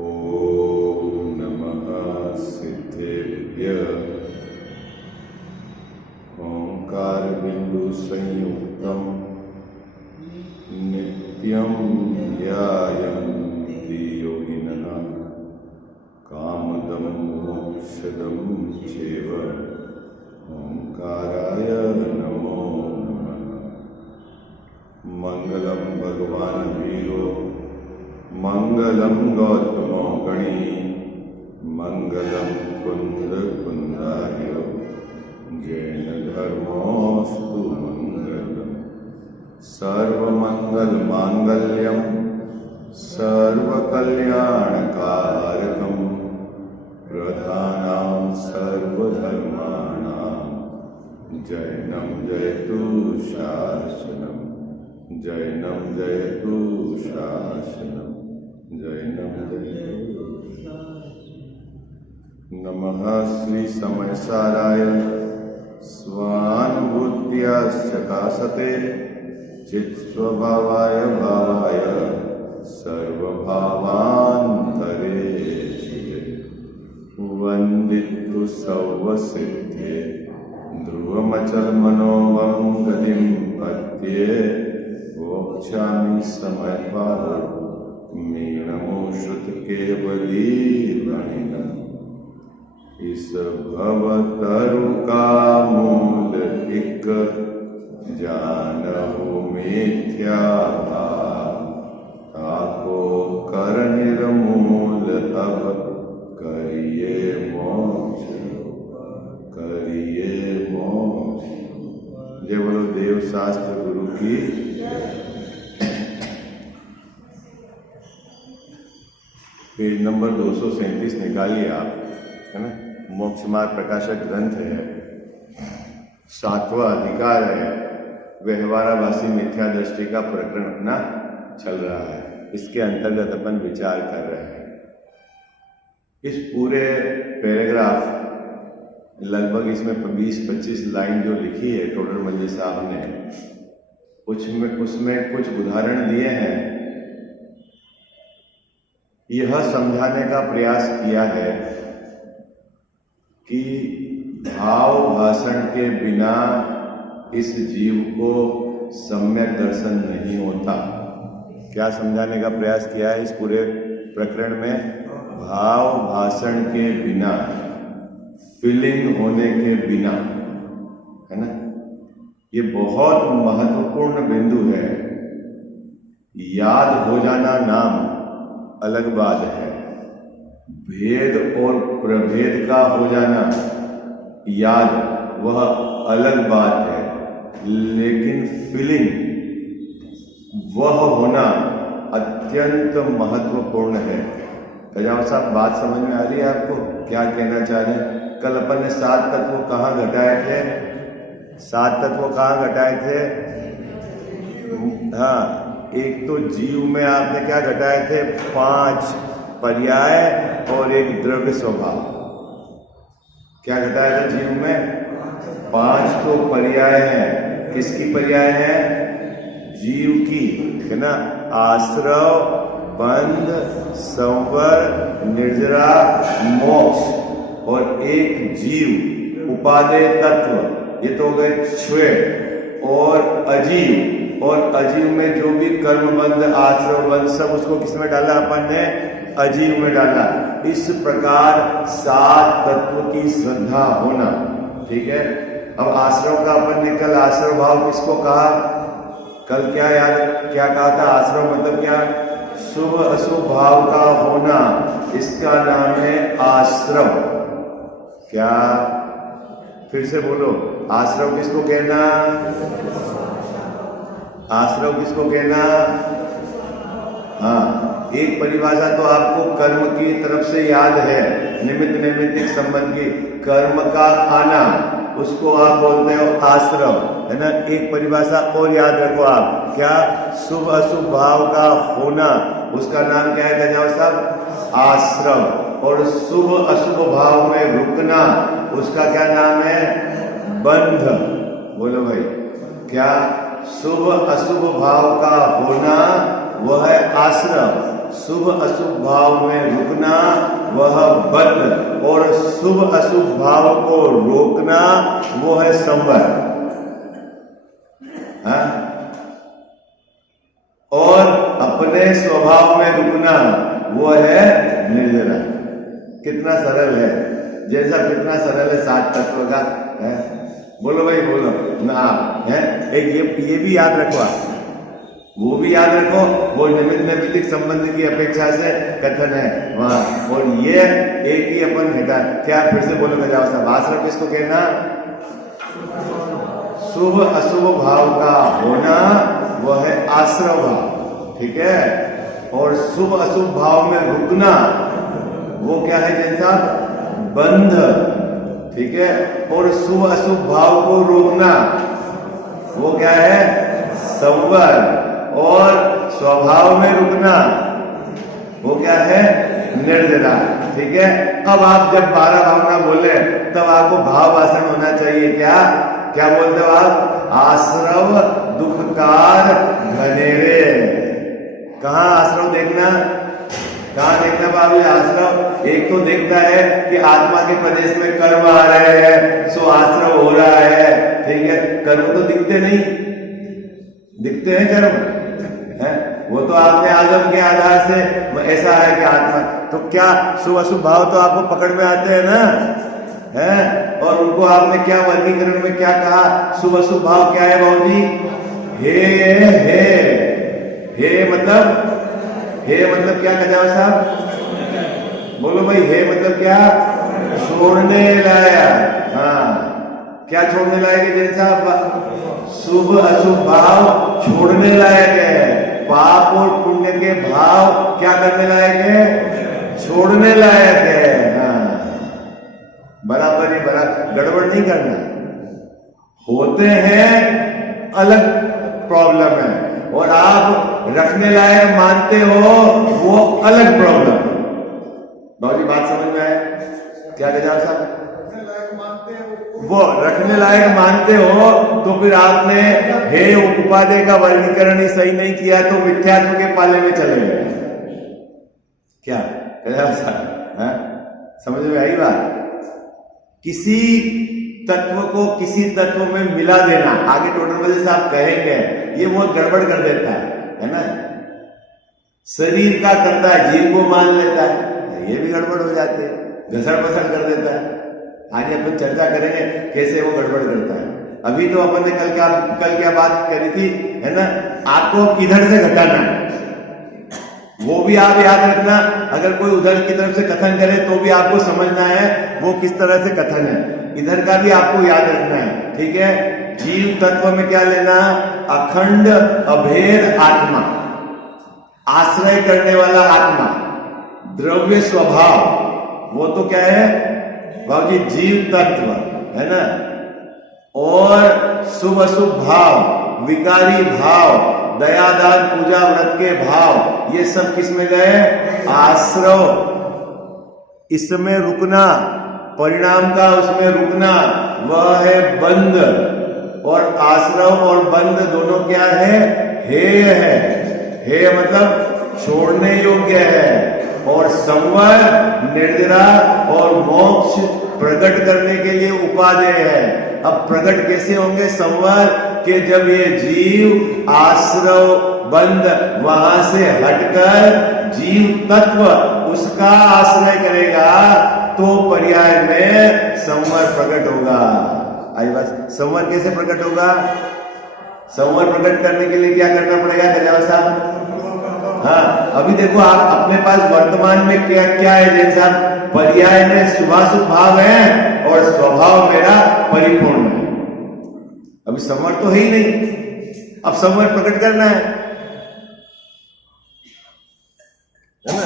ॐ नमः सिद्धेभ्यः। ओंकार बिंदु संयुक्तम नित्यं ध्यायन्ति योगिनः कामदं मोक्षदं चैव ओंकाराय नमो नमः। मंगलम भगवान वीरो मंगलम गौतमो गणी मंगलम कुंद कुंदार्यो जैन धर्मोस्तु मंगलम। सर्वमंगल मांगल्यम सर्वकल्याणकारकम प्रधानां सर्वधर्माणां जैनं जयतु शासनम जैनं जयतु शासनम जैनं जयतु। नमः श्री समयसाराय स्वानुभूत्याश्चकासते चित्स्वभावाय भावाय सर्वभावान्तरे वन्दितु सौवसिद्धे ध्रुवमचल मनोवं गतिं पद्ये वोक्षामि समयपाहो मीनमो श्रुत केवलीर्वणिनम्। इस भवतरु का मूल एक जानहु मिथ्या भाव ताको कर निर्मूल अब करिए मोक्ष करिए मोक्ष। जय बोलो देव शास्त्र गुरु की। पेज नंबर 237 निकालिए आप, है ना। मोक्ष मार्ग प्रकाशक ग्रंथ है, 7वां अधिकार है, व्यवहाराभासी मिथ्या दृष्टि का प्रकरण अपना चल रहा है। इसके अंतर्गत अपन विचार कर रहे हैं। इस पूरे पैराग्राफ लगभग इसमें 20-25 लाइन जो लिखी है टोडर मल्ल साहब ने, उसमें कुछ उदाहरण दिए हैं। यह समझाने का प्रयास किया है कि भाव भाषण के बिना इस जीव को सम्यक दर्शन नहीं होता। क्या समझाने का प्रयास किया है इस पूरे प्रकरण में? भाव भाषण के बिना, फीलिंग होने के बिना, है ना। ये बहुत महत्वपूर्ण बिंदु है। याद हो जाना नाम अलग बात है, भेद और प्रभेद का हो जाना याद वह अलग बात है, लेकिन फीलिंग वह होना अत्यंत महत्वपूर्ण है। गजाव साहब, बात समझ में आ रही है आपको? क्या कहना चाह रहे हैं? कल अपन ने 7 तत्व कहाँ घटाए थे? 7 तत्व कहाँ घटाए थे? हाँ, एक तो जीव में आपने क्या घटाए थे? 5 पर्याय और एक द्रव्य स्वभाव। क्या घटाया था जीव में? 5 तो पर्याय हैं। किसकी पर्याय है? जीव की, है ना। आश्रव, बंध, संवर, निर्जरा, मोक्ष। और एक जीव उपादेय तत्व, ये तो हो गए 6। और अजीव, और अजीव में जो भी कर्म बंध, आश्रव बंध, सब उसको किसमें डाला अपन ने? अजीव में डाला। इस प्रकार 7 तत्व की श्रद्धा होना, ठीक है। अब आश्रव का अपन ने कल आश्रव भाव किसको कहा? कल क्या कहा था? आश्रव मतलब क्या? शुभ अशुभ भाव का होना, इसका नाम है आश्रव। क्या? फिर से बोलो, आश्रव किसको कहना? आश्रव किसको कहना? हाँ, एक परिभाषा तो आपको कर्म की तरफ से याद है, निमित्त नैमित्तिक संबंध की। कर्म का आना उसको आप बोलते हो आश्रव, है ना। एक परिभाषा और याद रखो आप, क्या? शुभ अशुभ भाव का होना, उसका नाम क्या है गजाव साहब? आश्रव। और शुभ अशुभ भाव में रुकना, उसका क्या नाम है? बंध। बोलो भाई, क्या? शुभ अशुभ भाव का होना वह है आश्रव। शुभ अशुभ भाव में रुकना वह बंध, और शुभ अशुभ भाव को रोकना वो है संवर। हाँ? और अपने स्वभाव में रुकना वो है निर्जरा। कितना सरल है, जैसा कितना सरल है 7 तत्व का है। बोलो भाई बोलो ना है। एक ये भी याद रखो, वो भी याद रखो, वो निमित्त नैमित्तिक संबंध की अपेक्षा से कथन है वहां, और ये एक ही अपन है। क्या फिर से बोलो जाओ साहब, आश्रम किसको कहना? शुभ अशुभ भाव का होना वो है आश्रव भाव, ठीक है। और शुभ अशुभ भाव में रुकना वो क्या है जैन साहब? बंध, ठीक है। और शुभ अशुभ भाव को रोकना वो क्या है? संवर। और स्वभाव में रुकना वो क्या है? निर्जरा, ठीक है। अब आप जब 12 भावना बोले तब आपको भाव वासन होना चाहिए। क्या क्या बोलते हो आप? आश्रव दुखकार घनेरे। कहाँ आश्रव देखना? कहाँ देखना बाबू? आश्रव एक तो देखता है कि आत्मा के प्रदेश में कर्म आ रहे हैं, सो आश्रव हो रहा है, ठीक है। कर्म तो दिखते नहीं, दिखते हैं कर्म है, वो तो आपने आगम के आधार से ऐसा है कि आत्मा तो क्या शुभ अशुभ भाव तो आपको पकड़ में आते हैं ना, है। और उनको आपने क्या वर्गीकरण में क्या कहा? शुभ अशुभ भाव क्या है बाबू जी? हे मतलब क्या कहा साहब? बोलो भाई, हे मतलब क्या? छोड़ने लायक। हाँ, क्या छोड़ने लायक है जैन साहब? शुभ अशुभ भाव छोड़ने लायक है। पाप और पुण्य के भाव क्या करने लायक है? छोड़ने लायक है। हाँ, बराबर ही बराबर, गड़बड़ नहीं करना। होते हैं अलग प्रॉब्लम है, और आप रखने लायक मानते हो वो अलग प्रॉब्लम। बाबूजी बात समझ में आए? क्या कहा साहब? वो रखने लायक मानते हो तो फिर आपने हे उपादेय का वर्गीकरण ही सही नहीं किया तो मिथ्यात्व के पाले में चले गए। क्या कहा साहब? समझ में आई बात? किसी तत्व को किसी तत्व में मिला देना, आगे टोटल साहब कहेंगे, ये बहुत गड़बड़ कर देता है ना। शरीर का करता है, जीव को मान लेता है, ये भी गड़बड़ हो जाती है, घसड़ पसड़ कर देता है। आगे अपन चर्चा करेंगे कैसे वो गड़बड़ करता है। अभी तो अपन ने कल क्या बात करी थी, है ना? आपको किधर से घटाना वो भी आप याद रखना। अगर कोई उधर की तरफ से कथन करे तो भी आपको समझना है वो किस तरह से कथन है, इधर का भी आपको याद रखना है, ठीक है। जीव तत्व में क्या लेना? अखंड अभेद आत्मा, आश्रय करने वाला आत्मा, द्रव्य स्वभाव, वो तो क्या है बाबूजी? जीव तत्व है ना। और शुभ अशुभ भाव, विकारी भाव, दयादान पूजा व्रत के भाव, ये सब किस में गए? आश्रव। इसमें रुकना, परिणाम का उसमें रुकना, वह है बंध। और आश्रव और बंध दोनों क्या है? हेय है। हेय मतलब छोड़ने योग्य है। और संवर, निर्जरा और मोक्ष प्रकट करने के लिए उपादेय है। अब प्रकट कैसे होंगे संवर के? जब ये जीव आश्रव बंध वहां से हटकर जीव तत्व उसका आश्रय करेगा तो पर्याय में संवर प्रकट होगा। आई बात? संवर कैसे प्रकट होगा? संवर प्रकट करने के लिए क्या करना पड़ेगा गजाव साहब? हाँ, अभी देखो आप अपने पास वर्तमान में क्या क्या है जैन साहब? पर्याय में शुभाशुभ भाव है और स्वभाव मेरा परिपूर्ण है। अभी संवर तो है ही नहीं, अब संवर प्रकट करना है ना।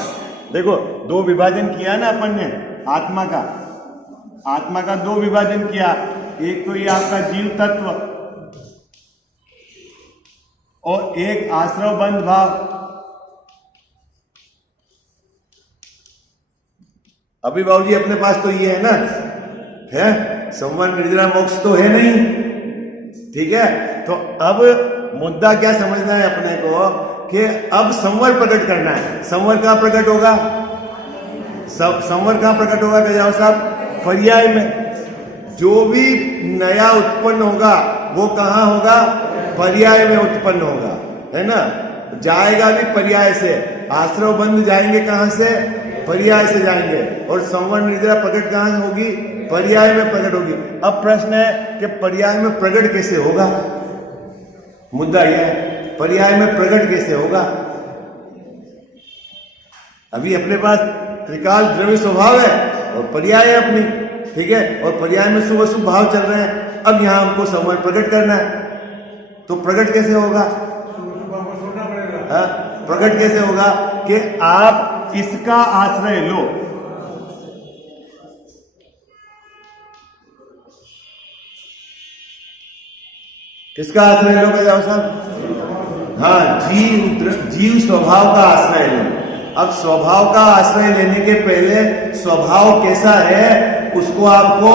देखो दो विभाजन किया ना अपन ने आत्मा का दो विभाजन किया। एक तो ये आपका जीव तत्व और एक आश्रव बंध भाव। अभी बाबूजी अपने पास तो ये है ना, है संवर निर्जरा मोक्ष तो है नहीं, ठीक है। तो अब मुद्दा क्या समझना है अपने को कि अब संवर प्रकट करना है। संवर कहाँ प्रकट होगा? संवर कहाँ प्रकट होगा गजाव साहब? पर्याय में। जो भी नया उत्पन्न होगा वो कहाँ होगा? पर्याय में उत्पन्न होगा, है ना। जाएगा भी पर्याय से। आश्रव बंध जाएंगे कहाँ से? पर्याय से जाएंगे। और संवर निर्जरा प्रकट कहाँ होगी? पर्याय में प्रकट होगी। अब प्रश्न है कि पर्याय में प्रकट कैसे होगा? मुद्दा यह है, पर्याय में प्रकट कैसे होगा? अभी अपने पास त्रिकाल द्रव्य स्वभाव है और पर्याय है अपनी, ठीक है, और पर्याय में शुभ अशुभ भाव चल रहे हैं। अब यहां हमको संवर प्रकट करना है, तो प्रकट कैसे होगा? प्रकट कैसे होगा कि आप इसका आश्रय लो। किसका आश्रय लो गजाव साहब? हाँ, जीव स्वभाव का आश्रय लो। अब स्वभाव का आश्रय लेने के पहले स्वभाव कैसा है उसको आपको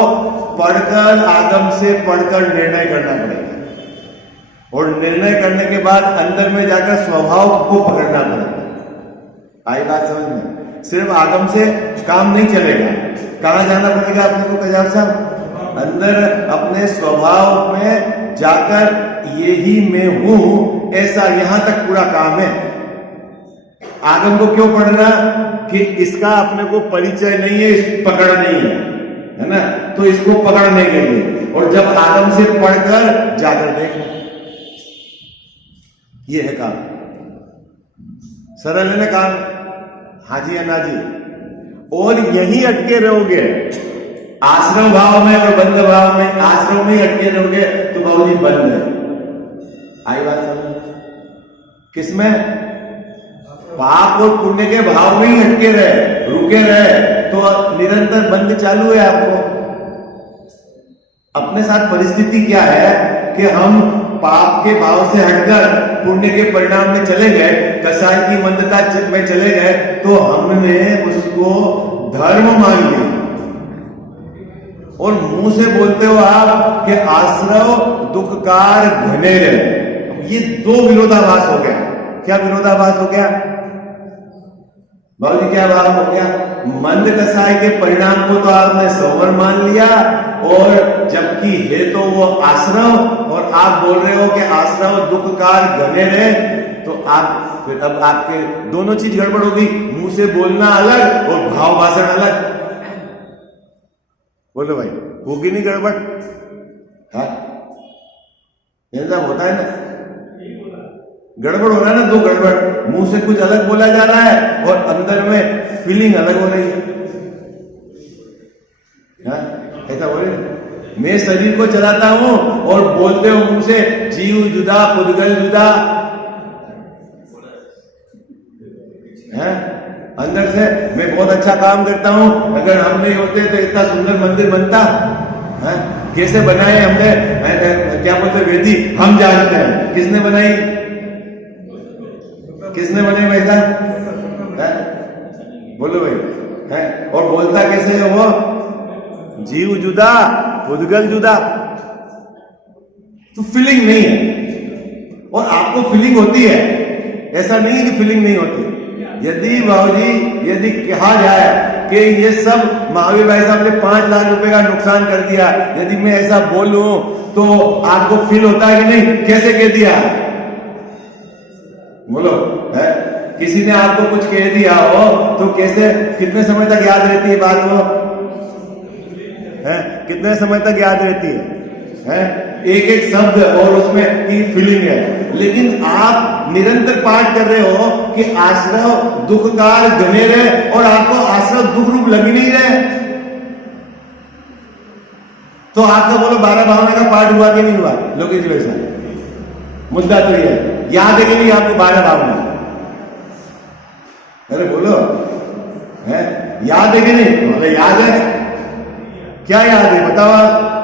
पढ़कर, आगम से पढ़कर निर्णय करना पड़ेगा। और निर्णय करने के बाद अंदर में जाकर स्वभाव को पकड़ना पड़ेगा। आई बात समझ में? सिर्फ आगम से काम नहीं चलेगा। कहां जाना पड़ेगा अपने को गजाव साहब? अंदर अपने स्वभाव में जाकर ये ही मैं हूं, ऐसा यहां तक पूरा काम है। आगम को क्यों पढ़ना? कि इसका अपने को परिचय नहीं है, पकड़ नहीं है ना, तो इसको पकड़ने के लिए। और जब आगम से पढ़कर जाकर देखना, ये है काम। सरल है ना काम? हाँ जी या ना जी? और यही अटके रहोगे आश्रम भाव में और बंध भाव में। आश्रम में ही अटके रहोगे तो बाबूजी बंद है। आई बात समझ? किसमें? पाप और पुण्य के भाव में ही अटके रहे, रुके रहे तो निरंतर बंद चालू है आपको। अपने साथ परिस्थिति क्या है कि हम पाप के भाव से हटकर पुण्य के परिणाम में चले गए, कसाई की मंदता में चले गए, तो हमने उसको धर्म मान लिया। और मुंह से बोलते हो आप कि आश्रव दुखकार घने रहे। ये दो विरोधाभास हो गया। क्या विरोधाभास हो गया बाबूजी? क्या भाव हो गया? मंद कसाई के परिणाम को तो आपने संवर मान लिया, और जबकि है तो वो आश्रव, और आप बोल रहे हो कि आश्रव दुखकार घने रहे, तो आप फिर अब आपके दोनों चीज गड़बड़ होगी। मुंह से बोलना अलग और भाव भाषण अलग। बोलो भाई, होगी नहीं गड़बड़? हाँ, होता है ना, गड़बड़ हो रहा है ना, दो गड़बड़। मुंह से कुछ अलग बोला जा रहा है और अंदर में फीलिंग अलग हो रही है। ऐसा हो रही है। मैं शरीर को चलाता हूं और बोलते हो मुंह से जीव जुदा, पुद्गल जुदा है। अंदर से मैं बहुत अच्छा काम करता हूं, अगर हम नहीं होते तो इतना सुंदर मंदिर बनता है। कैसे बनाए हमने? क्या बोलते वेदी? हम जानते हैं। किसने बनाई? किसने बनाई वैसा? बोलो भाई, है? और बोलता कैसे है वो? जीव जुदा, पुद्गल जुदा। तो फीलिंग नहीं है, और आपको फीलिंग होती है। ऐसा नहीं है कि फीलिंग नहीं होती। यदि बाबूजी, यदि कहा जाए कि ये सब महावीर भाई साहब ने 5 लाख रुपए का नुकसान कर दिया, यदि मैं ऐसा बोलूं तो आपको फील होता है कि नहीं? कैसे कह दिया? बोलो, है? किसी ने आपको कुछ कह दिया हो तो कैसे, कितने समय तक याद रहती है बात वो? है? कितने समय तक याद रहती है? एक एक शब्द और उसमें की फीलिंग है। लेकिन आप निरंतर पाठ कर रहे हो कि आश्रव दुखकार घने रहे, और आपको आश्रव दुख रूप लग नहीं रहे, तो आपका बोलो 12 भावना का पाठ हुआ कि नहीं हुआ? लोकेश भाई साहब, मुद्दा तो ये है, याद है कि नहीं आपको 12 भावना? अरे बोलो, है? याद है कि नहीं? बोले याद है। क्या याद है बताओ आप?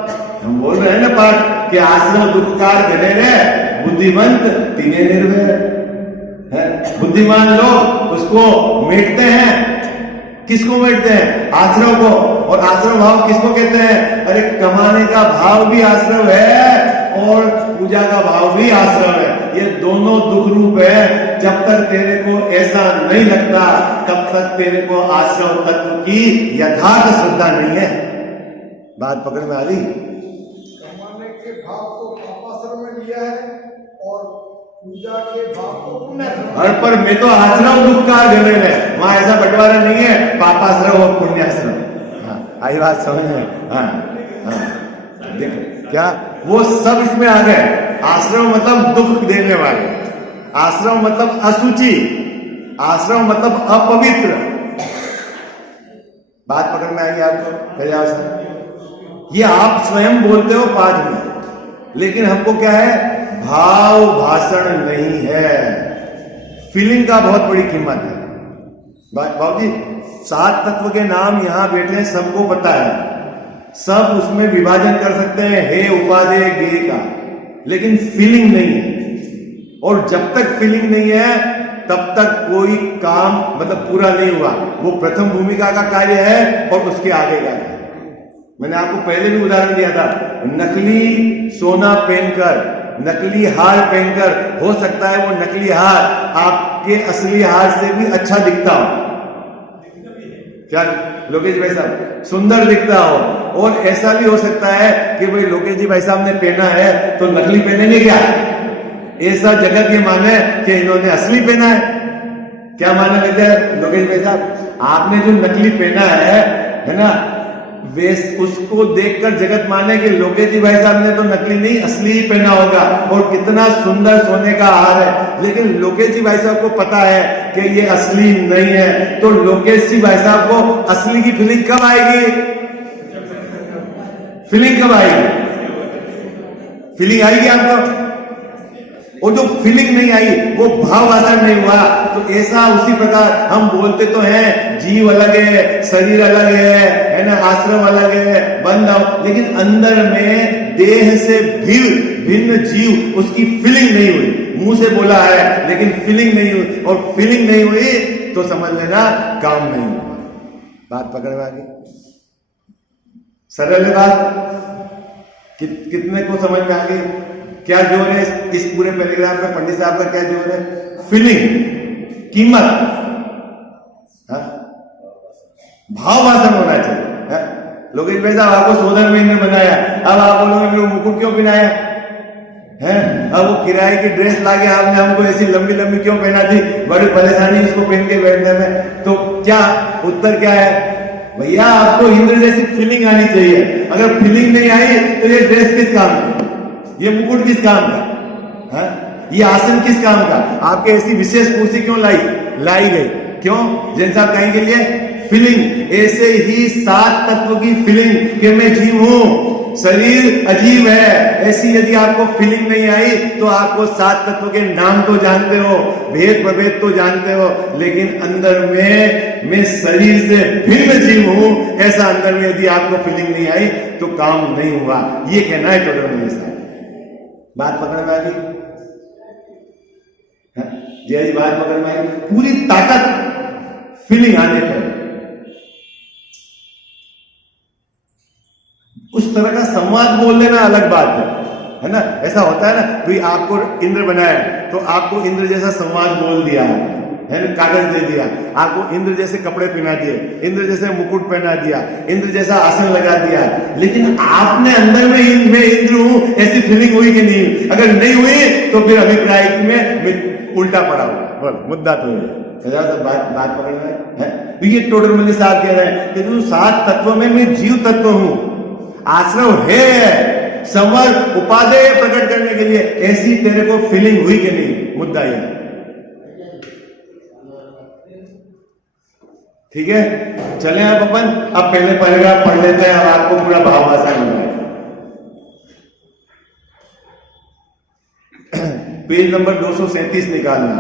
हम बोल रहे हैं ना पाठ कि आश्रम दुखकार घने रहे, बुद्धिमंत तिने निर्भय है। बुद्धिमान लोग उसको मेटते हैं। किसको मेटते हैं? आश्रव को। और आश्रव भाव किसको कहते हैं? अरे कमाने का भाव भी आश्रव है और पूजा का भाव भी आश्रव है। ये दोनों दुख रूप है। जब तक तेरे को ऐसा नहीं लगता तब तक तेरे को आश्रव तत्व की यथार्थ श्रद्धा नहीं है। बात पकड़ में आ गई? कमाने के भाव को पापाश्रम में लिया है और पूजा के भाव को पुण्याश्रम। और पर मैं तो आश्रम दुख का गले में, वहां ऐसा बंटवारा नहीं है पापाश्रम और पुण्याश्रम। हाँ, आई बात समझ में? हाँ हाँ, देखो क्या वो सब इसमें आ गए। आश्रम मतलब दुख देने वाले, आश्रम मतलब अशुचि, आश्रम मतलब अपवित्र। बात पकड़ में आई आपको? ये आप स्वयं बोलते हो पाठ में, लेकिन हमको क्या है, भाव भाषण नहीं है, फीलिंग का बहुत बड़ी कीमत है। बाबू जी 7 तत्व के नाम यहां बैठे हैं, सबको पता है, सब उसमें विभाजन कर सकते हैं हे उपादेय गे का, लेकिन फीलिंग नहीं है। और जब तक फीलिंग नहीं है तब तक कोई काम मतलब पूरा नहीं हुआ। वो प्रथम भूमिका का कार्य है और उसके आगे का है। मैंने आपको पहले भी उदाहरण दिया था, नकली सोना पहनकर, नकली हार पहनकर, हो सकता है वो नकली हार आपके असली हार से भी अच्छा दिखता हो, क्या लोकेश भाई साहब, सुंदर दिखता हो। और ऐसा भी हो सकता है कि भाई लोकेश जी भाई साहब ने पहना है तो नकली पहनेंगे क्या, ऐसा जगत ये माने कि इन्होंने असली पहना है। क्या मानने लगता है लोकेश भाई साहब? आपने जो नकली पहना है ना, वे उसको देखकर जगत माने कि लोकेश जी भाई साहब ने तो नकली नहीं असली ही पहना होगा, और कितना सुंदर सोने का हार है। लेकिन लोकेश जी भाई साहब को पता है कि ये असली नहीं है, तो लोकेश जी भाई साहब को असली की फीलिंग कब आएगी? फीलिंग कब आएगी? फीलिंग आएगी आपको? और जो फीलिंग नहीं आई वो भाव आधार नहीं हुआ। तो ऐसा उसी प्रकार हम बोलते तो हैं जीव अलग है, शरीर अलग है ना, आश्रम अलग है, बंध, लेकिन अंदर में देह से भिन्न जीव, उसकी फीलिंग नहीं हुई। मुंह से बोला है लेकिन फीलिंग नहीं हुई, और फीलिंग नहीं हुई तो समझ लेना काम नहीं हुआ। बात पकड़ में आ गई? सरल बात, कितने को समझ में आ गई? क्या जोर है इस पूरे पैराग्राफ में? पंडित साहब का क्या जोर है? फीलिंग, कीमत, भाव भाषण होना चाहिए। लोकेश भाई साहब आपको सोलर में इन्हें बनाया, अब आप बोलोगे मेरे मुकुट क्यों पहनाया है? अब वो किराए की ड्रेस लाके आपने हमको ऐसी लंबी लंबी क्यों पहना दी, बड़ी परेशानी इसको पहन के बैठने में। तो क्या उत्तर क्या है? भैया आपको इंद्र जैसी फीलिंग आनी चाहिए। अगर फीलिंग नहीं आई तो ये ड्रेस किस काम की, ये मुकुट किस काम का है? ये आसन किस काम का? आपके ऐसी विशेष कुर्सी क्यों लाई गई? क्यों? जैन साहब कहेंगे लिए फीलिंग। ऐसे ही 7 तत्व की फीलिंग कि मैं जीव हूं, शरीर अजीब है, ऐसी यदि आपको फीलिंग नहीं आई तो आपको 7 तत्व के नाम तो जानते हो, भेद प्रभेद तो जानते हो, लेकिन अंदर में मैं शरीर से भिन्न जीव हूं, ऐसा अंदर में यदि आपको फीलिंग नहीं आई तो काम नहीं हुआ। ये कहना है टोटल साहब। बात पकड़ में आ गई? जय बात पकड़ में आई? पूरी ताकत फीलिंग आने पर उस तरह का संवाद बोल देना अलग बात है ना। ऐसा होता है ना, भाई आपको इंद्र बनाया तो आपको इंद्र जैसा संवाद बोल दिया है ना, कागज दे दिया, आपको इंद्र जैसे कपड़े पहना दिए, इंद्र जैसे मुकुट पहना दिया, इंद्र जैसा आसन लगा दिया, लेकिन आपने अंदर में मैं इंद्र हूं ऐसी फीलिंग हुई कि नहीं? अगर नहीं हुई तो फिर अभिप्राय में उल्टा पड़ा हुआ। बोल मुद्दा तो है, बात पकड़ रहे हैं। ये टोडरमल साहब कह रहे हैं कि जो 7 तत्व में मैं जीव तत्व हूं, आश्रम है संवर्ग उपादेय प्रकट करने के लिए, ऐसी तेरे को फीलिंग हुई कि नहीं? मुद्दा ये, ठीक है। चले आप अपन अब पहले पैराग्राफ पढ़ लेते हैं, अब आपको पूरा भाव आसान हो जाएगा। पेज नंबर 237 निकालना।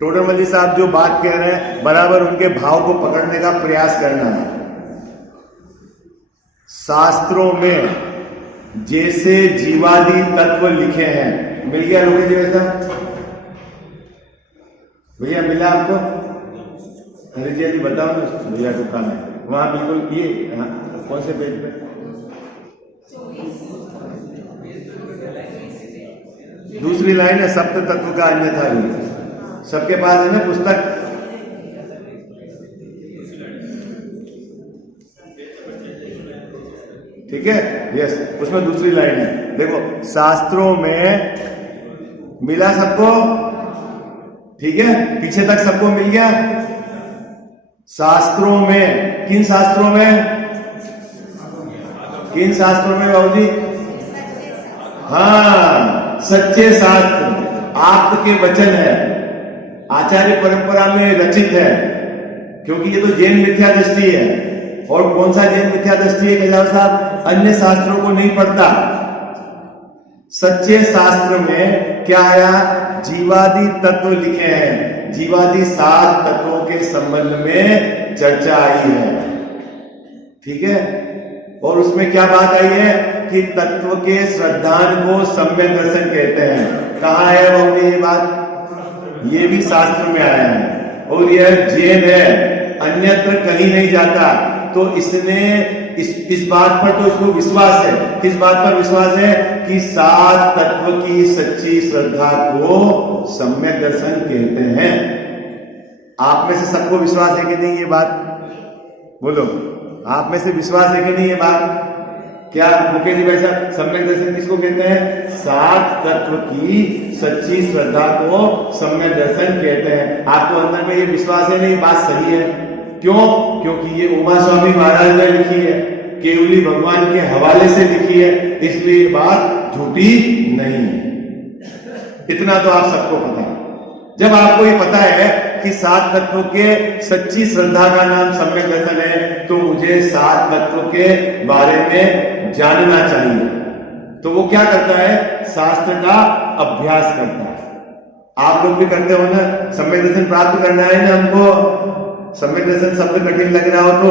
टोडरमल साहब जो बात कह रहे हैं बराबर उनके भाव को पकड़ने का प्रयास करना है। शास्त्रों में जैसे जीवादि तत्व लिखे हैं, मिल गया लोकेश जी वैसा? भैया मिला आपको? अरे जी बताओ ना भैया को कहाँ है? वहां बिल्कुल ये कौन से पेज पे? दूसरी लाइन है सप्त तत्व का अन्यथा रूप। सबके पास है ना पुस्तक? ठीक है, यस, उसमें दूसरी लाइन है। देखो शास्त्रों में मिला सबको, ठीक है, पीछे तक सबको मिल गया। शास्त्रों में, किन शास्त्रों में? किन शास्त्रों में बाबूजी? हाँ, सच्चे शास्त्र, आपके वचन है, आचार्य परंपरा में रचित है, क्योंकि ये तो जैन मिथ्या दृष्टि है। और कौन सा जैन मिथ्या दृष्टि है कैलाश साहब? अन्य शास्त्रों को नहीं पढ़ता। सच्चे शास्त्र में क्या आया? जीवादि तत्व लिखे हैं, जीवादि 7 तत्वों के संबंध में चर्चा आई है, ठीक है। और उसमें क्या बात आई है कि तत्व के श्रद्धान को सम्यक दर्शन कहते हैं। कहाँ है वो ये बात? ये भी शास्त्र में आया है और यह जैन है, अन्यत्र कहीं नहीं जाता। तो इसने इस बात पर तो इसको विश्वास है। किस बात पर विश्वास है? कि 7 तत्व की सच्ची श्रद्धा को सम्यक दर्शन कहते हैं। आप में से सबको विश्वास है कि नहीं ये बात? बोलो, आप में से विश्वास है कि नहीं ये बात? क्या मुकेश जी भाई साहब, सम्यक दर्शन किसको कहते हैं? 7 तत्व की सच्ची श्रद्धा को सम्यक दर्शन कहते हैं। आपको अंदर में ये विश्वास है? नहीं, बात सही है। क्यों? क्योंकि ये उमा स्वामी महाराज ने लिखी है, केवली भगवान के हवाले से लिखी है, इसलिए बात झूठी नहीं है। इतना तो आप सबको पता है। जब आपको ये पता है कि 7 तत्वों के सच्ची श्रद्धा का नाम सम्यक दर्शन है, तो मुझे 7 तत्वों के बारे में जानना चाहिए। तो वो क्या करता है? शास्त्र का अभ्यास करता है। आप लोग भी करते हो ना, सम्यक दर्शन प्राप्त करना है ना हमको। सम्यक दर्शन शब्द कठिन लग रहा हो तो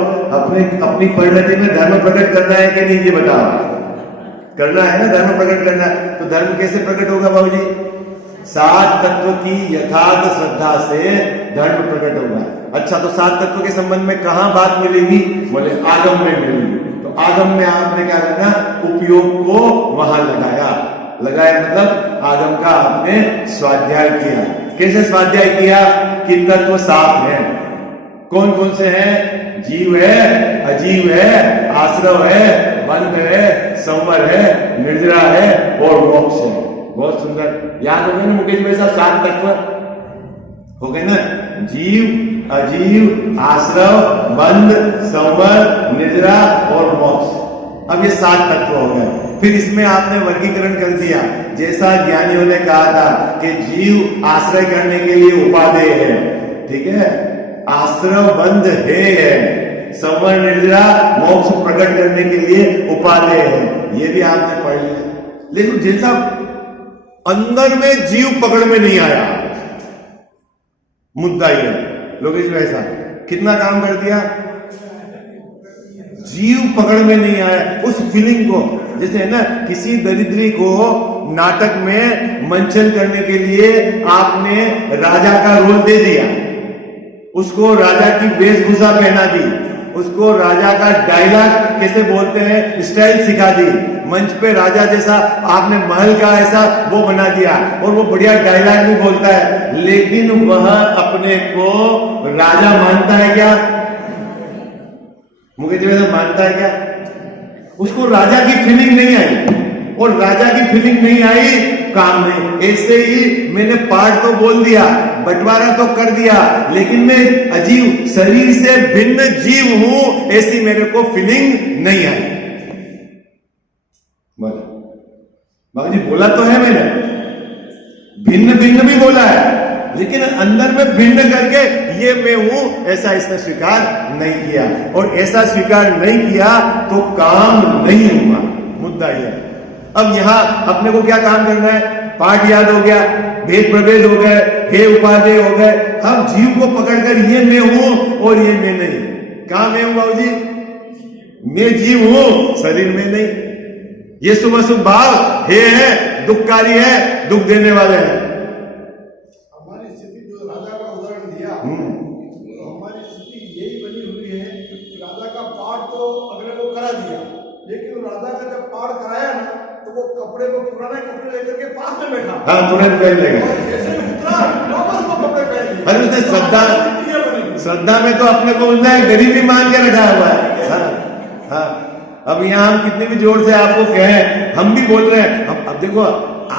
अपनी परिणति में धर्म प्रकट करना है कि नहीं, ये बताओ। करना है ना, धर्म प्रकट करना। तो धर्म कैसे प्रकट होगा बाबूजी? 7 तत्व की यथार्थ श्रद्धा से धर्म प्रकट होगा। अच्छा, तो 7 तत्व के संबंध में कहां बात मिलेगी? बोले आगम में मिलेगी। तो आगम में आपने क्या करना? उपयोग को वहां लगाया मतलब आगम का आपने स्वाध्याय किया। कैसे स्वाध्याय किया? कि तत्व 7 है। कौन कौन से हैं? जीव है, अजीव है, आश्रव है, बंध है, संवर है, निर्जरा है और मोक्ष है। बहुत सुंदर, याद हो गए ना मुकेश भाई साहब? 7 तत्व हो गए ना? जीव, अजीव, आश्रव, बंध, संवर, निर्जरा और मोक्ष। अब ये 7 तत्व हो गए। फिर इसमें आपने वर्गीकरण कर दिया, जैसा ज्ञानियों ने कहा था कि जीव आश्रय करने के लिए उपादेय है, ठीक है, आश्रव बंध है, संवर निर्जरा मोक्ष प्रकट करने के लिए उपादेय है। ये भी आपने पढ़ लिया। लेकिन जैसा अंदर में जीव पकड़ में नहीं आया, मुद्दा ये लोकेश भाई साहब कितना काम कर दिया? जीव पकड़ में नहीं आया उस फीलिंग को। जैसे है ना, किसी दरिद्री को नाटक में मंचन करने के लिए आपने राजा का रोल दे दिया, उसको राजा की वेशभूषा पहना दी, उसको राजा का डायलॉग कैसे बोलते हैं स्टाइल सिखा दी, मंच पे राजा जैसा आपने महल का ऐसा वो बना दिया और वो बढ़िया डायलॉग भी बोलता है, लेकिन वह अपने को राजा मानता है क्या? मुकेश जी मानता है क्या? उसको राजा की फीलिंग नहीं आई, और राजा की फीलिंग नहीं आई, काम नहीं। ऐसे ही मैंने पाठ तो बोल दिया, बंटवारा तो कर दिया, लेकिन मैं अजीव शरीर से भिन्न जीव हूं, ऐसी मेरे को फीलिंग नहीं आई। बाबू जी बोला तो है मैंने, भिन्न भिन्न भी बोला है, लेकिन अंदर में भिन्न करके ये मैं हूं ऐसा इसने स्वीकार नहीं किया, और ऐसा स्वीकार नहीं किया तो काम नहीं हुआ। मुद्दा यह है। अब यहां अपने को क्या काम करना है? पाठ याद हो गया, भेद प्रभेद हो गए, हे उपादेय हो गए। अब जीव को पकड़कर ये मैं हूं और ये मैं नहीं। कहां मैं हूं बाबूजी? मैं जीव हूं, शरीर में नहीं। ये शुभ शुभ भाव हे है, दुखकारी है, दुख देने वाले हैं। हमारी स्थिति जो राजा का उदाहरण दिया, तो हमारी स्थिति यही बनी हुई है कि राजा का पाठ तो अगले को करा दिया, लेकिन राजा का जब पाठ कराया ना, तो तो वो कपड़े को पुराने कपड़े लेकर के पास में बैठा। हाँ, तुरंत पहन लेगा। और जैसे ही उतरा वापस वो कपड़े पहन लिए। अरे उसने श्रद्धा में तो अपने को उसने गरीबी मान के रखा हुआ है। हाँ, हाँ। अब यहाँ हम कितने भी जोर से आपको कहें, हम भी बोल रहे हैं। अब देखो,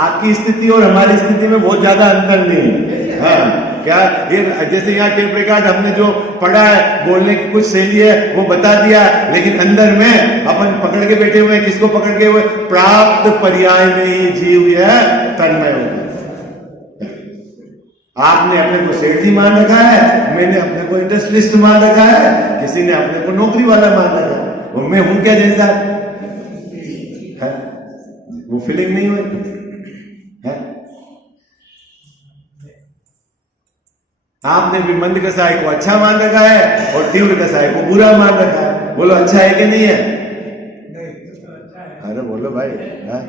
आपकी स्थिति और हमारी स्थिति में बहुत ज्यादा अंतर नहीं है। हाँ, क्या ये जैसे यहाँ टेप रिकॉर्ड हमने जो पढ़ा है, बोलने की कुछ शैली है वो बता दिया, लेकिन अंदर में अपन पकड़ के बैठे हुए हैं। किसको पकड़ के हुए? प्राप्त पर्याय में ही जीव है तन्मय होगा। आपने अपने को सेठ जी मान रखा है, मैंने अपने को इंडस्ट्रियलिस्ट मान रखा है, किसी ने अपने को नौकरी वाला मान रखा है। वो मैं हूं क्या जैसा है? वो फीलिंग नहीं हुई है? आपने भी मंद कसाई को अच्छा मान रखा है और तीव्र कसाई को बुरा मान रखा है। बोलो अच्छा है कि नहीं है? अरे बोलो भाई। है?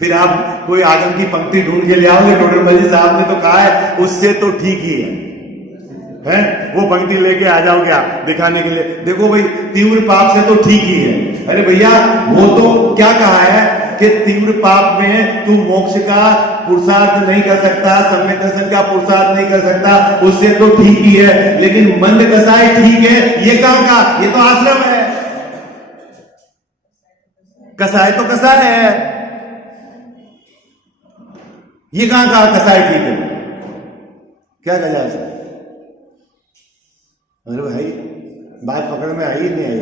फिर आप कोई आगम की पंक्ति ढूंढ के ले आओगे, डॉक्टर मजीद साहब ने तो कहा है उससे तो ठीक ही है? वो पंक्ति लेके आ जाओगे आप दिखाने के लिए, देखो भाई तीव्र पाप से तो ठीक ही है। अरे भैया, वो तो क्या कहा है कि तीव्र पाप में तू मोक्ष का पुरुषार्थ नहीं कर सकता, सम्यक दर्शन का पुरुषार्थ नहीं कर सकता, उससे तो ठीक ही है। लेकिन मंद कसाई ठीक है, ये कहां का? ये तो आश्रम है। कसाई तो कसाई है, ये कहां का कसाई ठीक है? क्या कहा जाए? अरे भाई, बात पकड़ में आई नहीं आई?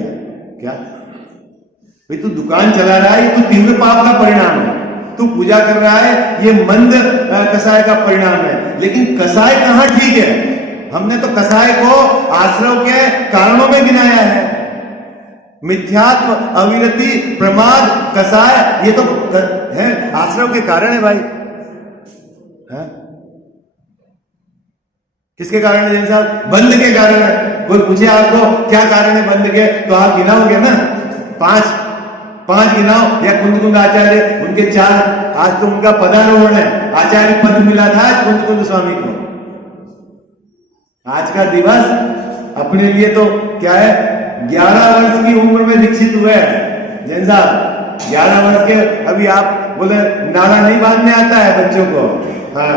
क्या भाई, तू दुकान चला रहा है, तू तीव्र पाप का परिणाम है। तू पूजा कर रहा है, ये मंद कसाय का परिणाम है। लेकिन कसाय कहां ठीक है? हमने तो कसाय को आश्रम के कारणों में गिनाया है। मिथ्यात्व, अविरति, प्रमाद, कसाय, ये तो है आश्रम के कारण है भाई। है? किसके कारण है जैन साहब? बंद के कारण है। कोई पूछे आपको क्या कारण है बंद के, तो आप गिनाओगे ना, पांच गिनाओ। या कुंद कुंद आचार्य, उनके 4, आज तो उनका पदारोहण है, आचार्य पद मिला था आज कुंद कुंद स्वामी को। आज का दिवस अपने लिए तो क्या है, 11 वर्ष की उम्र में दीक्षित हुए जैन साहब। 11 वर्ष के, अभी आप बोले नारा नहीं बांधने आता है बच्चों को। हाँ,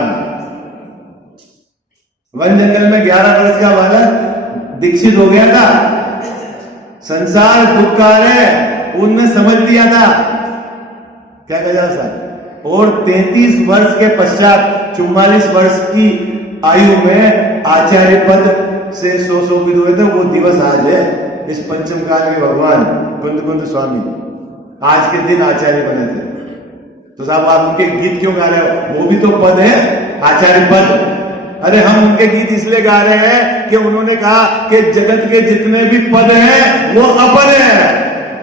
वन जंगल में 11 वर्ष का बालक दीक्षित हो गया था। संसार दुखकार है, उनने समझ लिया था। क्या कहा जाए सर? और 33 वर्ष के पश्चात 44 वर्ष की आयु में आचार्य पद से सुशोभित हुए थे। वो दिवस आज है। इस पंचम काल के भगवान कुंद कुंद स्वामी आज के दिन आचार्य बने थे। तो साहब आप उनके गीत क्यों गा रहे हो? वो भी तो पद है, आचार्य पद। अरे हम उनके गीत इसलिए गा रहे हैं कि उन्होंने कहा कि जगत के जितने भी पद हैं वो अपद है,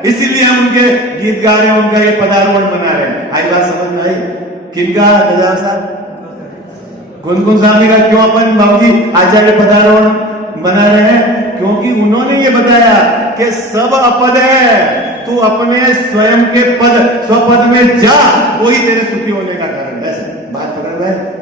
इसीलिए हम उनके गीत गा रहे हैं, उनका ये पदारोहण बना रहे हैं। आई बात समझ में आई? किनका? गजा साहब कुंद कुंद स्वामी का। क्यों अपन बाबूजी आचार्य पदारोहण बना रहे हैं? क्योंकि उन्होंने ये बताया कि सब अपद है, तू अपने स्वयं के पद स्वपद में जा, वही तेरे सुखी होने का कारण है। बात पकड़ रहे हैं?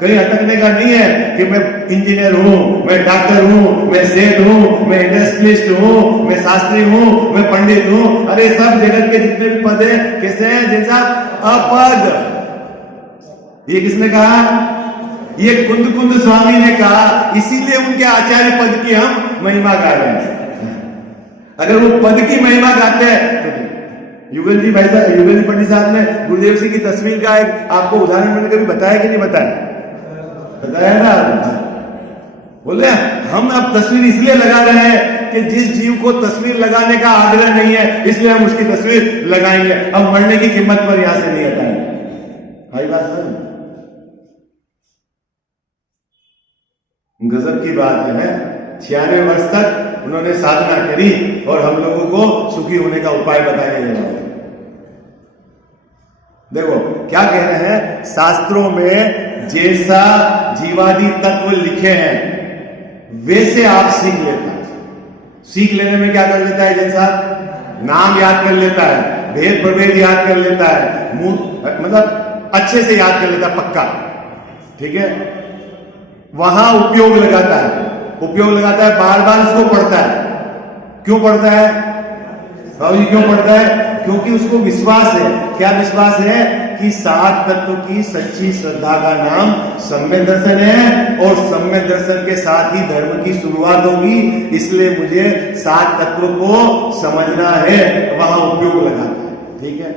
कहीं अटकने का नहीं है कि मैं इंजीनियर हूं, मैं डॉक्टर हूं, मैं सेठ हूं, मैं इंडस्ट्रियलिस्ट हूं, मैं शास्त्री हूं, मैं पंडित हूं। अरे सब जगत के जितने भी पद है कैसे हैं जैसा? अपद। ये किसने कहा? ये कुंद कुंद स्वामी ने कहा, इसीलिए उनके आचार्य पद की हम महिमा गा रहे हैं। अगर वो पद की महिमा गाते हैं तो युगल जी भाई साहब, युगल जी पंडित साहब ने गुरुदेव सिंह की तस्वीर का एक आपको उदाहरण मैंने कभी बताया कि नहीं बताया? बताया ना। बोले हम अब तस्वीर इसलिए लगा रहे हैं कि जिस जीव को तस्वीर लगाने का आग्रह नहीं है, इसलिए हम उसकी तस्वीर लगाएंगे। अब मरने की कीमत पर यहां से नहीं हटाएंगे। हाई बात है, गजब की बात है। 96 वर्ष तक उन्होंने साधना करी और हम लोगों को सुखी होने का उपाय बताया गया। देखो क्या कह रहे हैं शास्त्रों में, जैसा जीवादि तत्व लिखे हैं वैसे आप सीख लेता है। सीख लेने में क्या कर लेता है जैसा? नाम याद कर लेता है, भेद प्रभेद याद कर लेता है, मतलब अच्छे से याद कर लेता है, पक्का। ठीक है, वहां उपयोग लगाता है, बार बार इसको पढ़ता है। क्यों पढ़ता है? बाबू जी क्यों पढ़ता है? क्योंकि उसको विश्वास है। क्या विश्वास है? कि सात तत्व की सच्ची श्रद्धा का नाम सम्यक दर्शन है, और सम्यक दर्शन के साथ ही धर्म की शुरुआत होगी। इसलिए मुझे सात तत्व को समझना है, वहां उपयोग लगाना है। ठीक है।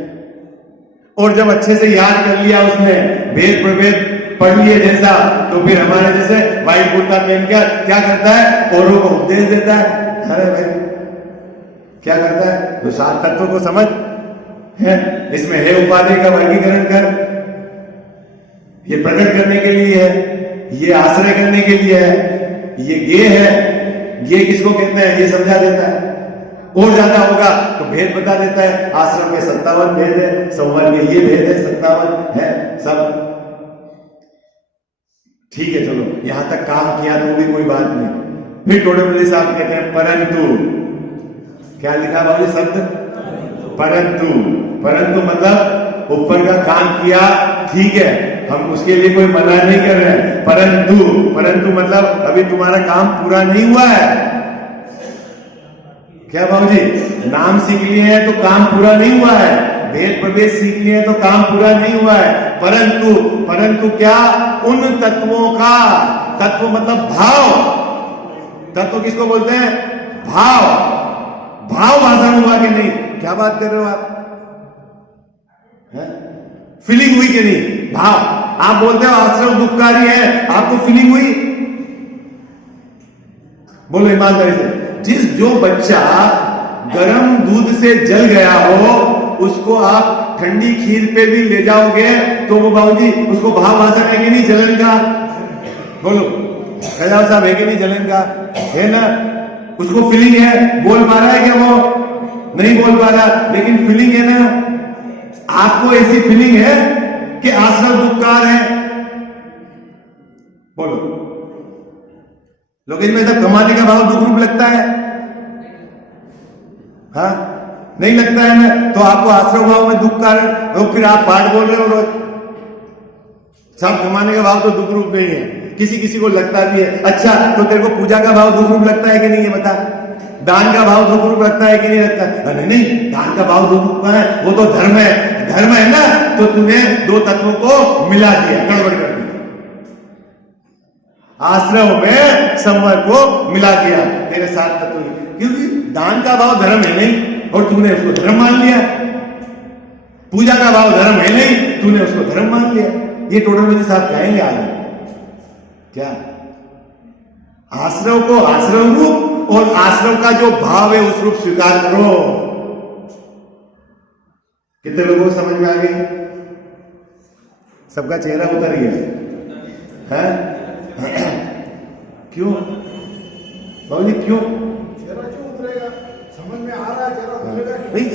और जब अच्छे से याद कर लिया उसने, भेद प्रभेद पढ़ लिए जैसा, तो फिर हमारे जैसे व्हाइट कुर्ता पहन क्या करता है? औरों को उपदेश देता है। अरे भाई क्या करता है? तो सात तत्व को समझ है, इसमें है उपाधि का वर्गीकरण कर, ये प्रकट करने के लिए है, ये आश्रय करने के लिए है, ये है, ये किसको कहते हैं ये समझा देता है। और ज्यादा होगा तो भेद बता देता है। आश्रम के 57 भेद है, संवर्ग के ये भेद है, 57 है सब। ठीक है, चलो यहां तक काम किया तो भी कोई बात नहीं। फिर टोडेमल्ली साहब कहते हैं परंतु, क्या लिखा बाबू शब्द? परंतु। परंतु मतलब ऊपर का काम किया, ठीक है, हम उसके लिए कोई मना नहीं कर रहे हैं। परंतु मतलब अभी तुम्हारा काम पूरा नहीं हुआ है। क्या बाबू जी? नाम सीख लिए हैं तो काम पूरा नहीं हुआ है, भेद प्रभेद सीख लिए हैं तो काम पूरा नहीं हुआ है। परंतु क्या? उन तत्वों का, तत्व मतलब भाव, तत्व किसको बोलते हैं? भाव भाषा में हुआ कि नहीं? क्या बात कर रहे हो आप? फीलिंग हुई कि नहीं? भाव। आप बोलते हो आश्रम दुखकारी है, आपको फीलिंग हुई? बोलो ईमानदारी से। जो बच्चा गर्म दूध से जल गया हो, उसको आप ठंडी खीर पे भी ले जाओगे तो वो बाबूजी उसको भाव भाषा है कि नहीं? जलन का। बोलो खजाव साहब, है कि नहीं? जलन का है ना? उसको फीलिंग है। बोल पा रहा है क्या? वो नहीं बोल पा रहा, लेकिन फीलिंग है ना। आपको ऐसी फीलिंग है कि आश्रम दुखकार है? बोलो। लोकेश में सब कमाने का भाव दुख रूप लगता है? हाँ नहीं लगता है ना? तो आपको आश्रम भाव में दुख कारण, तो फिर आप पाठ बोल रहे हो रोज। सब कमाने का भाव तो दुख रूप नहीं है, किसी किसी को लगता भी है। अच्छा तो तेरे को पूजा का भाव दुख रूप लगता है कि नहीं? ये बता। दान का भाव दुख रूप लगता है कि नहीं लगता? नहीं, दान का भाव दुख रूप है, वो तो धर्म है। धर्म है ना, तो तूने दो तत्वों को मिला दिया, गड़बड़ कर दिया। आश्रम में संवर्ग को मिला दिया तेरे साथ तत्व, क्योंकि दान का भाव धर्म है नहीं और तूने उसको धर्म मान लिया। पूजा का भाव धर्म है नहीं, तूने उसको धर्म मान लिया। ये टोडरमल साहब कहेंगे आगे क्या? आश्रम को आश्रम रूप और आश्रम का जो भाव है उस रूप स्वीकार करो। कितने लोगों को समझ में आ गई? सबका चेहरा उतर गया है? क्यों बाबू जी? क्यों चेहरा क्यों उतरेगा? समझ में आ रहा है चेहरा उतरेगा क्यों? नहीं,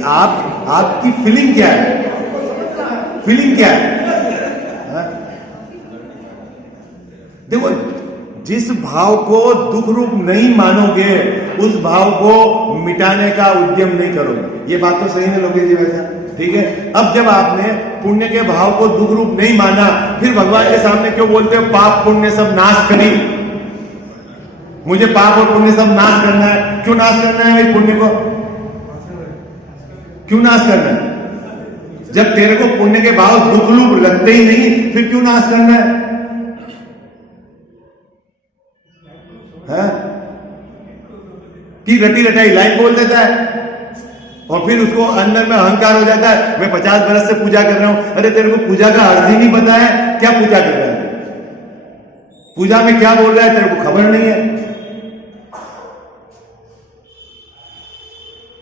आपकी फीलिंग क्या है? आपको समझना है फीलिंग क्या है? देखो, जिस भाव को दुख रूप नहीं मानोगे उस भाव को मिटाने का उद्यम नहीं करोगे। ये बात तो सही है लोकेश जी वैसा? ठीक है। अब जब आपने पुण्य के भाव को दुख रूप नहीं माना, फिर भगवान के सामने क्यों बोलते हो पाप पुण्य सब नाश करी? मुझे पाप और पुण्य सब नाश करना है। क्यों नाश करना है भाई? पुण्य को क्यों नाश करना है? जब तेरे को पुण्य के भाव दुख रूप लगते ही नहीं, फिर क्यों नाश करना है? कि रटी रटाई लाइफ बोल देता है और फिर उसको अंदर में अहंकार हो जाता है, मैं 50 बरस से पूजा कर रहा हूं। अरे तेरे को पूजा का अर्थ ही नहीं पता है, क्या पूजा कर रहा है? पूजा में क्या बोल रहा है तेरे को खबर नहीं है।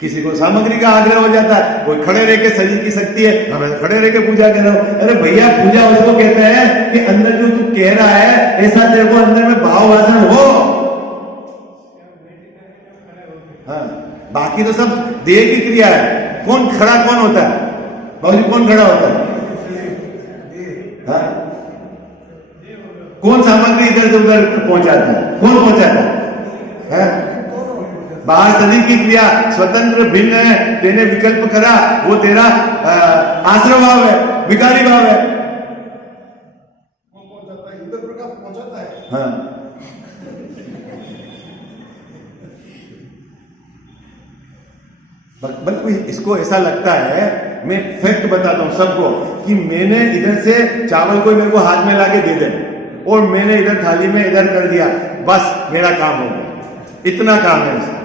किसी को सामग्री का आग्रह हो जाता है, कोई खड़े रह के शरीर की शक्ति है, हमें खड़े रह के पूजा कर रहा हूं। अरे भैया, पूजा उसको कहते हैं कि अंदर जो तू कह रहा है ऐसा तेरे को अंदर में भाव वासन हो। हाँ, बाकी तो सब देह की क्रिया है। कौन खड़ा कौन होता है बाबूजी? कौन खड़ा होता है? हाँ? कौन सामग्री इधर से उधर पहुंचाता है? कौन पहुंचाता है? बाहर शरीर की क्रिया स्वतंत्र भिन्न है, तेने विकल्प करा, वो तेरा आश्रम भाव है, विकारी भाव है। इधर प्रकाश पहुंचाता है। हाँ, बल्कि इसको ऐसा लगता है, मैं फैक्ट बताता हूं सबको, कि मैंने इधर से चावल को मेरे को हाथ में लाके दे दे और मैंने इधर थाली में इधर कर दिया, बस मेरा काम हो गया। इतना काम है इसका।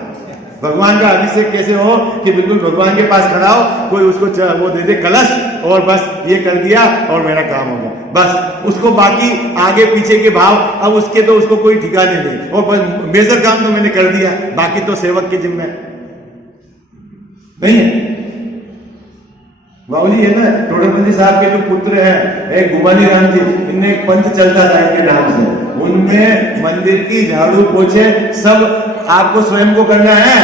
भगवान का अभिषेक कैसे हो कि बिल्कुल भगवान के पास खड़ा हो, कोई उसको वो दे दे कलश और बस ये कर दिया और मेरा काम हो गया, बस। उसको बाकी आगे पीछे के भाव अब उसके तो उसको कोई ठिकाने नहीं, और बस मेजर काम तो मैंने कर दिया, बाकी तो सेवक के जिम्मे नहीं है। बाबूजी है ना, टोडरमल जी साहब के जो पुत्र हैं, एक गुमानी राम जी, इनमें एक पंथ चलता था इनके नाम से, उनमें मंदिर की झाड़ू पोछे सब आपको स्वयं को करना है।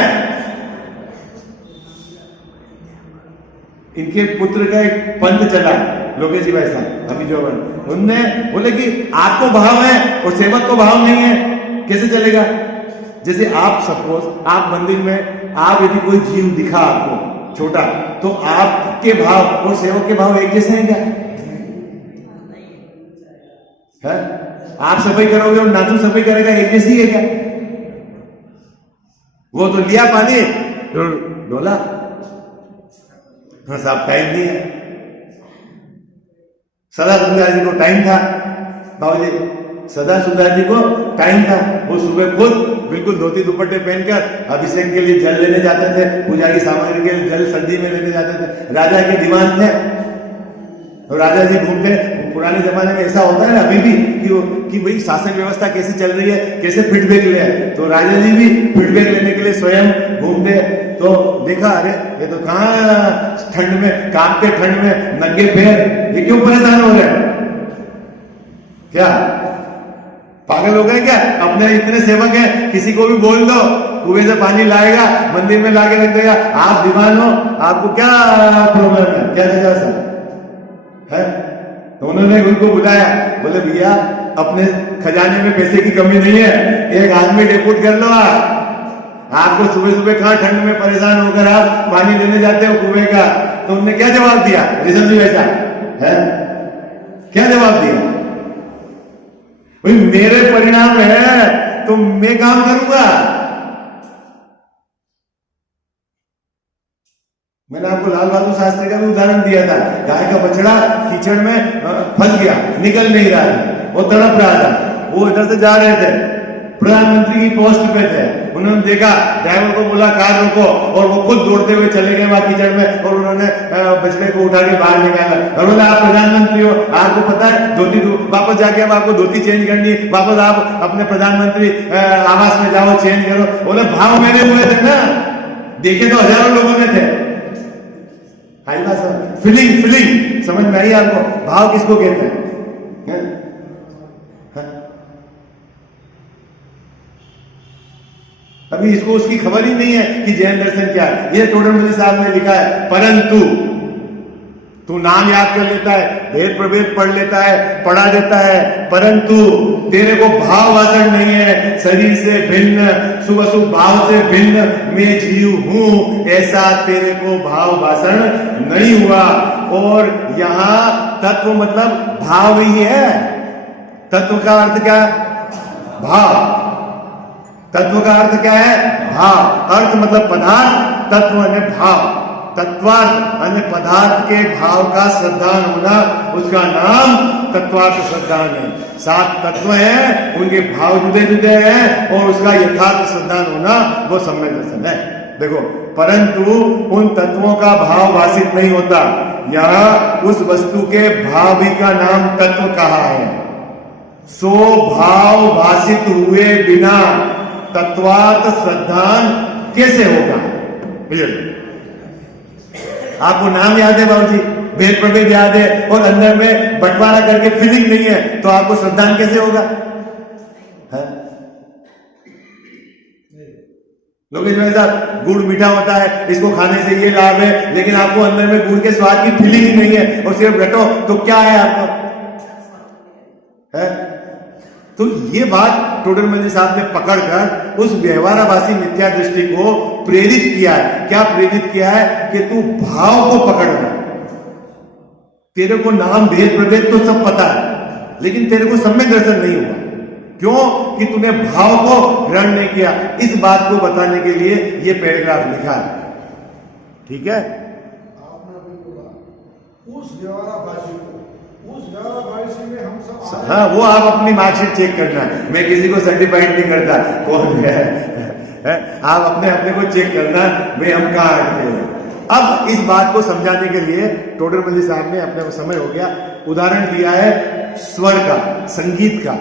इनके पुत्र का एक पंथ चला, लोकेश जी भाई साहब अभी जो उनने बोले कि आपको भाव है और सेवक को भाव नहीं है, कैसे चलेगा? जैसे आप सपोज आप मंदिर में आप यदि कोई जीव दिखा आपको छोटा, तो आपके भाव और सेवक के भाव एक जैसे हैं क्या? है? आप सफाई करोगे और नाथू सफाई करेगा, एक जैसी है क्या? वो तो लिया पानी डोला, साहब टाइम नहीं है। सदा सुंदर जी को टाइम था, बाबूजी सदा सुंदर जी को टाइम था, वो सुबह खुद बिल्कुल धोती दुपट्टे पहनकर अभिषेक के लिए जल लेने जाते थे, पूजा की सामग्री के लिए जल सर्दी में लेने जाते थे। राजा के दीवान थे, तो राजा जी घूमते। पुराने जमाने में ऐसा होता है ना अभी भी कि भाई शासन व्यवस्था कैसे चल रही है, कैसे फीडबैक ले, तो राजा जी भी फीडबैक लेने के लिए स्वयं घूमते। तो देखा, अरे ये तो कहाँ ठंड में, कांपते ठंड में नंगे पैर, ये क्यों परेशान हो रहे हैं? क्या पागल हो गए क्या? अपने इतने सेवक हैं, किसी को भी बोल दो कुएं से पानी लाएगा, मंदिर में लाके रख देगा, आप दीवान हो, आपको क्या प्रॉब्लम है? क्या वजह से है? तो उन्होंने उनको बुलाया, बोले भैया अपने खजाने में पैसे की कमी नहीं है, एक आदमी डेपुट कर लो। आपको सुबह सुबह कहाँ ठंड में परेशान होकर आप पानी लेने जाते हो कुएं का? तो उन्होंने क्या जवाब दिया? ऋषभ जी वैसा है, क्या जवाब दिया? भाई मेरे परिणाम है तो मैं काम करूंगा। मैंने आपको लाल बहादुर शास्त्री का भी उदाहरण दिया था, गाय का बछड़ा कीचड़ में फंस गया, निकल नहीं रहा है, वो तड़प रहा था, वो इधर से जा रहे थे, प्रधानमंत्री की पोस्ट पे थे, उन्होंने देखा, ड्राइवर को बोला कार रोको, और वो खुद दौड़ते हुए चले गए वहां कीचड़ में, और उन्होंने बछड़े को उठा के बाहर निकाला। और बोला आप प्रधानमंत्री हो, आपको पता है धोती वापस जाके अब आपको धोती चेंज करनी, वापस आप अपने प्रधानमंत्री आवास में जाओ, चेंज करो। बोले भाव मेरे हुए थे ना, देखे तो हजारों लोगों ने थे। फीलिंग समझ में आई आपको? भाव किसको कहते हैं? अभी इसको उसकी खबर ही नहीं है कि जैन दर्शन क्या है। ये टोडरमल जी साहब ने लिखा है, परंतु तू नाम याद कर लेता है, भेद प्रभेद पढ़ लेता है, पढ़ा देता है, परंतु तेरे को भाव वासना नहीं है, शरीर से भिन्न, शुभ अशुभ भाव से भिन्न मैं जीव हूं, ऐसा तेरे को भाव वासना नहीं हुआ। और यहां तत्व मतलब भाव ही है। तत्व का अर्थ क्या है? भाव। तत्व का अर्थ क्या है? भाव। अर्थ मतलब पदार्थ, तत्व यानी भाव। तत्वार्थ यानी पदार्थ के भाव का श्रद्धान होना, उसका नाम तत्वार्थ श्रद्धान है। 7 तत्व हैं, उनके भाव जुदे जुदे हैं, और उसका यथार्थ श्रद्धान होना वो सम्यक दर्शन है। देखो, परंतु उन तत्वों का भाव भाषित नहीं होता। यहाँ उस वस्तु के भाव ही का नाम तत्व कहा है। सो भाव भाषित हुए बिना तत्वार्थ श्रद्धान कैसे होगा? आपको नाम याद है बाबूजी, भेद प्रभेद याद है, और अंदर में बंटवारा करके फीलिंग नहीं है, तो आपको श्रद्धान कैसे होगा? लोग साहब गुड़ मीठा होता है, इसको खाने से ये लाभ है, लेकिन आपको अंदर में गुड़ के स्वाद की फीलिंग ही नहीं है, और सिर्फ रटो तो क्या है आपको? है? तो ये बात टोडरमल जी साहब ने पकड़कर उस व्यवहाराभासी मिथ्या दृष्टि को प्रेरित किया है। क्या प्रेरित किया है? कि तू भाव को पकड़ना। तेरे को नाम भेद प्रभेद तो सब पता है, लेकिन तेरे को सम्यक दर्शन नहीं हुआ। क्यों? कि तूने भाव को ग्रहण नहीं किया। इस बात को बताने के लिए ये पैराग्राफ लिखा है। ठीक है। आपने अभी बोला उस व्यवहाराभासी को, उस व्यवहाराभासी में हम सब हाँ, वो आप अपनी मार्कशीट चेक करना, मैं किसी को सर्टिफाइड नहीं करता कौन है, आप अपने को चेक करना भाई हम कहाँ अटके हैं। अब इस बात को समझाने के लिए टोडरमल साहब ने, अपने को समय हो गया, उदाहरण दिया है स्वर का, संगीत का।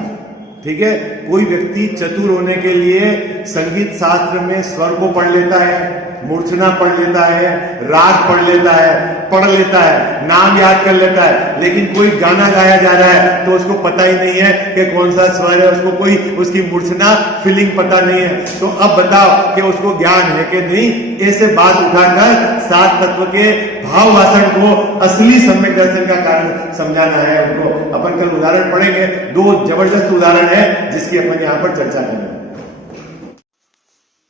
ठीक है, कोई व्यक्ति चतुर होने के लिए संगीत शास्त्र में स्वर को पढ़ लेता है, मूर्छना पढ़ लेता है, राग पढ़ लेता है, नाम याद कर लेता है, लेकिन कोई गाना गाया जा रहा है तो उसको पता ही नहीं है कि कौन सा स्वर है, उसको कोई उसकी मूर्छना फीलिंग पता नहीं है। तो अब बताओ कि उसको ज्ञान है कि नहीं? ऐसे बात उठाकर सात तत्व के भाव वासन को असली सम्यक दर्शन का कारण समझाना है उनको। अपन कल उदाहरण पढ़ेंगे, दो जबरदस्त उदाहरण है जिसकी अपन यहाँ पर चर्चा करेंगे।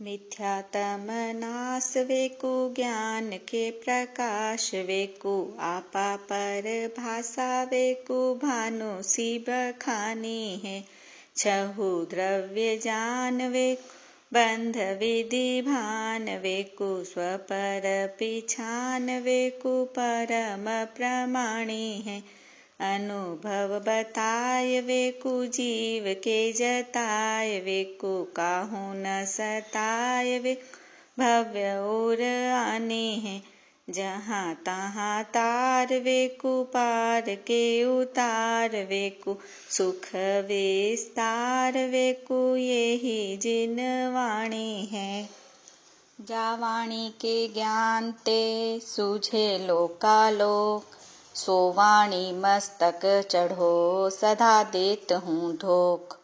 मिथ्यातम नाश वेकु ज्ञान के प्रकाश वेकु आपा पर भाषा वेकु भानु सी बखानी है छहु द्रव्य जान वेकु बंध विधि भान वेकु स्वपर पिछान वेकु परम प्रमाणी है अनुभव बताय वेकु जीव के जताय वेकु काहू न सताय वे भव्य और आने हैं जहाँ तहाँ तार वेकु पार के उतार वेकु सुख विस्तार वेकु यही जिन वाणी है। जावाणी के ज्ञान ते सूझे लोकालोक सो वाणी मस्तक चढ़ो सदा देत हूँ धोख